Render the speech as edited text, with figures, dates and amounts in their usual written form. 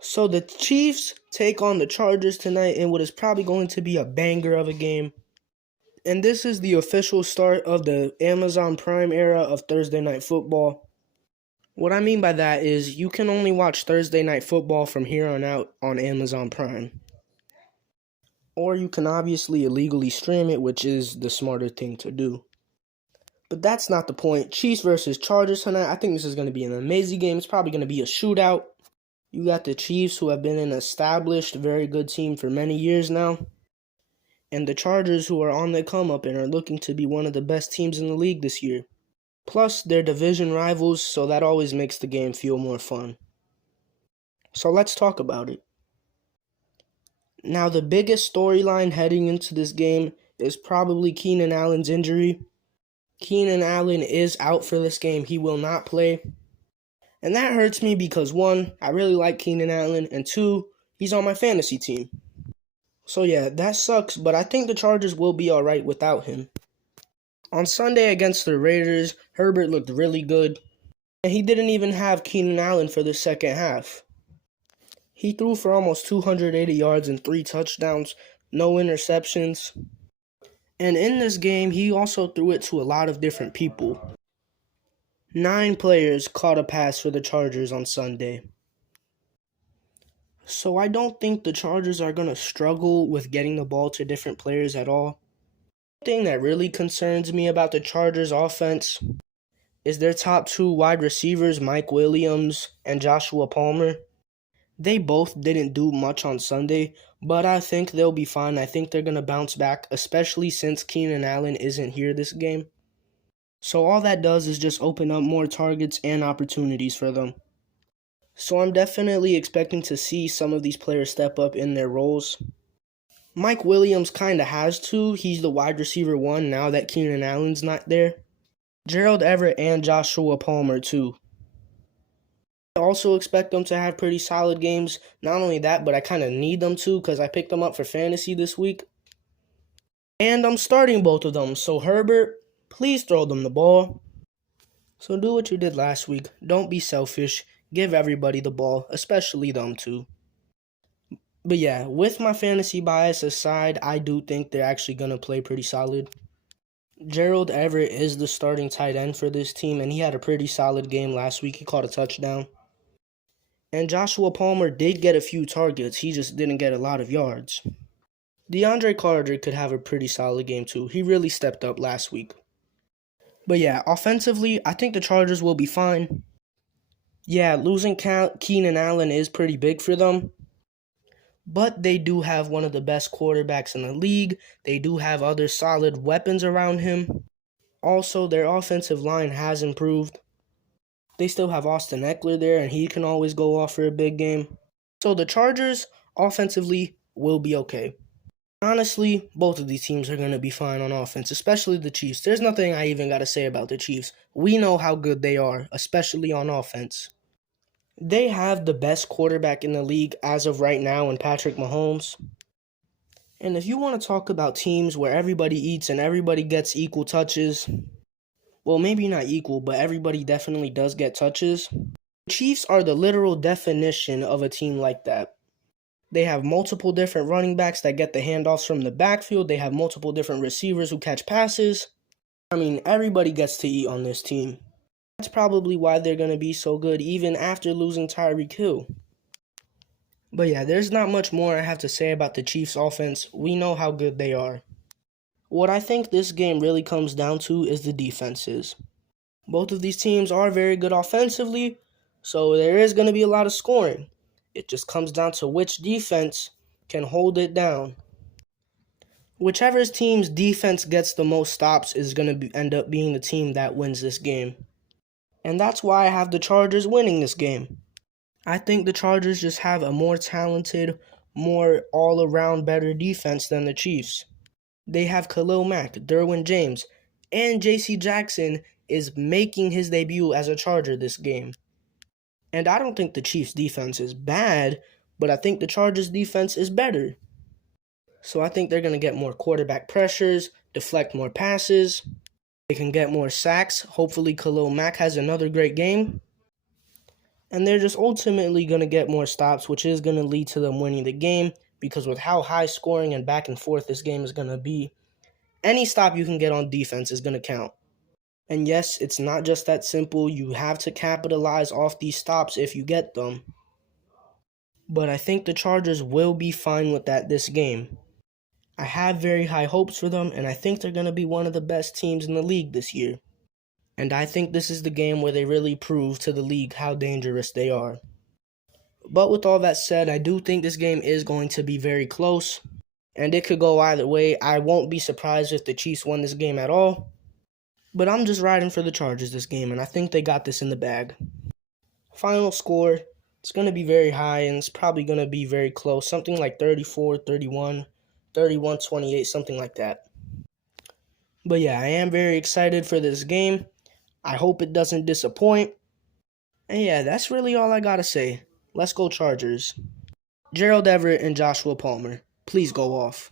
So the Chiefs take on the Chargers tonight in what is probably going to be a banger of a game. And this is the official start of the Amazon Prime era of Thursday Night Football. What I mean by that is you can only watch Thursday Night Football from here on out on Amazon Prime. Or you can obviously illegally stream it, which is the smarter thing to do. But that's not the point. Chiefs versus Chargers tonight. I think this is going to be an amazing game. It's probably going to be a shootout. You got the Chiefs, who have been an established, very good team for many years now. And the Chargers, who are on the come up and are looking to be one of the best teams in the league this year. Plus, they're division rivals, so that always makes the game feel more fun. So let's talk about it. Now, the biggest storyline heading into this game is probably Keenan Allen's injury. Keenan Allen is out for this game. He will not play. And that hurts me because, one, I really like Keenan Allen, and two, he's on my fantasy team. So yeah, that sucks, but I think the Chargers will be alright without him. On Sunday against the Raiders, Herbert looked really good, and he didn't even have Keenan Allen for the second half. He threw for almost 280 yards and 3 touchdowns, no interceptions. And in this game, he also threw it to a lot of different people. 9 players caught a pass for the Chargers on Sunday. So I don't think the Chargers are going to struggle with getting the ball to different players at all. The thing that really concerns me about the Chargers offense is their top 2 wide receivers, Mike Williams and Joshua Palmer. They both didn't do much on Sunday, but I think they'll be fine. I think they're going to bounce back, especially since Keenan Allen isn't here this game. So all that does is just open up more targets and opportunities for them. So I'm definitely expecting to see some of these players step up in their roles. Mike Williams kind of has to. He's the wide receiver 1 now that Keenan Allen's not there. Gerald Everett and Joshua Palmer too. I also expect them to have pretty solid games. Not only that, but I kind of need them to because I picked them up for fantasy this week. And I'm starting both of them. So Herbert, please throw them the ball. So do what you did last week. Don't be selfish. Give everybody the ball, especially them too. But yeah, with my fantasy bias aside, I do think they're actually going to play pretty solid. Gerald Everett is the starting tight end for this team, and he had a pretty solid game last week. He caught a touchdown. And Joshua Palmer did get a few targets. He just didn't get a lot of yards. DeAndre Carter could have a pretty solid game too. He really stepped up last week. But yeah, offensively, I think the Chargers will be fine. Yeah, losing Keenan Allen is pretty big for them. But they do have one of the best quarterbacks in the league. They do have other solid weapons around him. Also, their offensive line has improved. They still have Austin Eckler there, and he can always go off for a big game. So the Chargers, offensively, will be okay. Honestly, both of these teams are going to be fine on offense, especially the Chiefs. There's nothing I even got to say about the Chiefs. We know how good they are, especially on offense. They have the best quarterback in the league as of right now in Patrick Mahomes. And if you want to talk about teams where everybody eats and everybody gets equal touches, well, maybe not equal, but everybody definitely does get touches. The Chiefs are the literal definition of a team like that. They have multiple different running backs that get the handoffs from the backfield. They have multiple different receivers who catch passes. I mean, everybody gets to eat on this team. That's probably why they're going to be so good even after losing Tyreek Hill. But yeah, there's not much more I have to say about the Chiefs offense. We know how good they are. What I think this game really comes down to is the defenses. Both of these teams are very good offensively, so there is going to be a lot of scoring. It just comes down to which defense can hold it down. Whichever team's defense gets the most stops is going to end up being the team that wins this game. And that's why I have the Chargers winning this game. I think the Chargers just have a more talented, more all-around better defense than the Chiefs. They have Khalil Mack, Derwin James, and J.C. Jackson is making his debut as a Charger this game. And I don't think the Chiefs' defense is bad, but I think the Chargers' defense is better. So I think they're going to get more quarterback pressures, deflect more passes. They can get more sacks. Hopefully Khalil Mack has another great game. And they're just ultimately going to get more stops, which is going to lead to them winning the game, because with how high scoring and back and forth this game is going to be, any stop you can get on defense is going to count. And yes, it's not just that simple. You have to capitalize off these stops if you get them. But I think the Chargers will be fine with that this game. I have very high hopes for them, and I think they're going to be one of the best teams in the league this year. And I think this is the game where they really prove to the league how dangerous they are. But with all that said, I do think this game is going to be very close, and it could go either way. I won't be surprised if the Chiefs won this game at all, but I'm just riding for the Chargers this game, and I think they got this in the bag. Final score, it's going to be very high, and it's probably going to be very close, something like 34-31, 31-28, something like that. But yeah, I am very excited for this game. I hope it doesn't disappoint. And yeah, that's really all I gotta say. Let's go Chargers. Gerald Everett and Joshua Palmer, please go off.